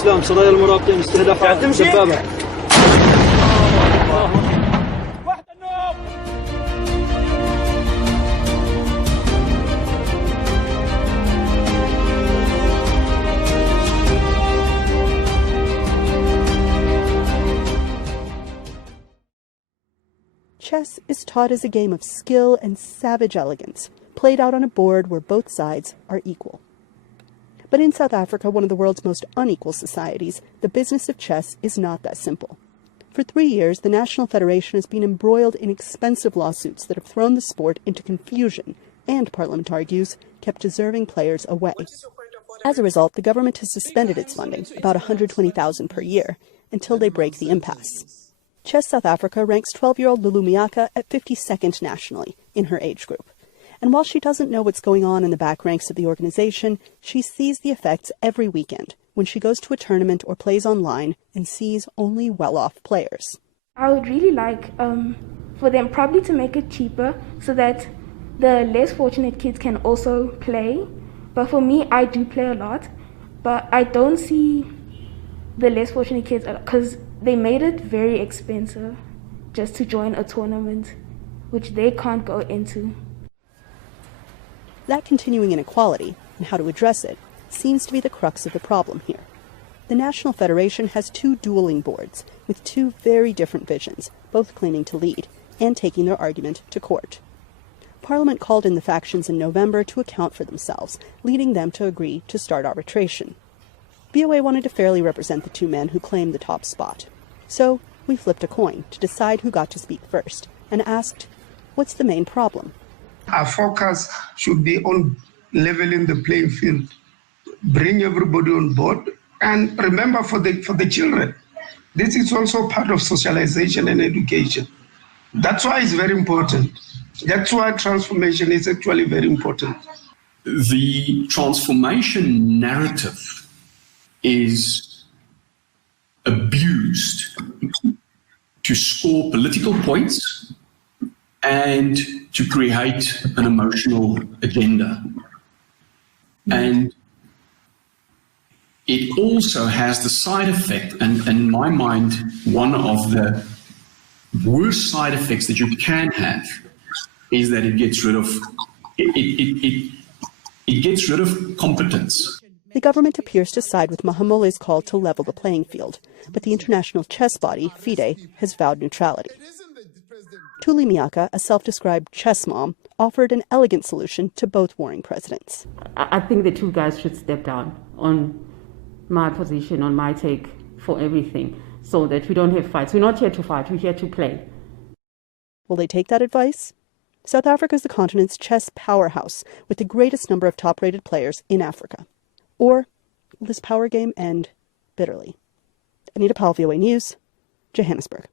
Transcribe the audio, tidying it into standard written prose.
الإسلام سرايا المراقبين استهدفت دبابة. Chess is taught as a game of skill and savage elegance, played out on a board where both sides are equal. But in South Africa, one of the world's most unequal societies, the business of chess is not that simple. For 3 years, the National Federation has been embroiled in expensive lawsuits that have thrown the sport into confusion and, Parliament argues, kept deserving players away. As a result, the government has suspended its funding, about $120,000 per year, until they break the impasse. Chess South Africa ranks 12-year-old Lulu Miaka at 52nd nationally in her age group. And while she doesn't know what's going on in the back ranks of the organization, she sees the effects every weekend when she goes to a tournament or plays online and sees only well-off players. I would really like for them probably to make it cheaper so that the less fortunate kids can also play. But for me, I do play a lot, but I don't see the less fortunate kids because they made it very expensive just to join a tournament, which they can't go into. That continuing inequality, and how to address it, seems to be the crux of the problem here. The National Federation has 2 dueling boards, with 2 very different visions, both claiming to lead, and taking their argument to court. Parliament called in the factions in November to account for themselves, leading them to agree to start arbitration. VOA wanted to fairly represent the 2 men who claimed the top spot. So we flipped a coin to decide who got to speak first, and asked, what's the main problem? Our focus should be on leveling the playing field, bring everybody on board, and remember for the children, this is also part of socialization and education. That's why it's very important. That's why transformation is actually very important. The transformation narrative is abused to score political points and to create an emotional agenda. And it also has the side effect, and in my mind, one of the worst side effects that you can have is that it gets rid of it gets rid of competence. The government appears to side with Mahamole's call to level the playing field, but the international chess body, FIDE, has vowed neutrality. Tuli Miaka, a self-described chess mom, offered an elegant solution to both warring presidents. I think the 2 guys should step down on my position, on my take for everything, so that we don't have fights. We're not here to fight, we're here to play. Will they take that advice? South Africa is the continent's chess powerhouse, with the greatest number of top-rated players in Africa. Or will this power game end bitterly? Anita Powell, VOA News, Johannesburg.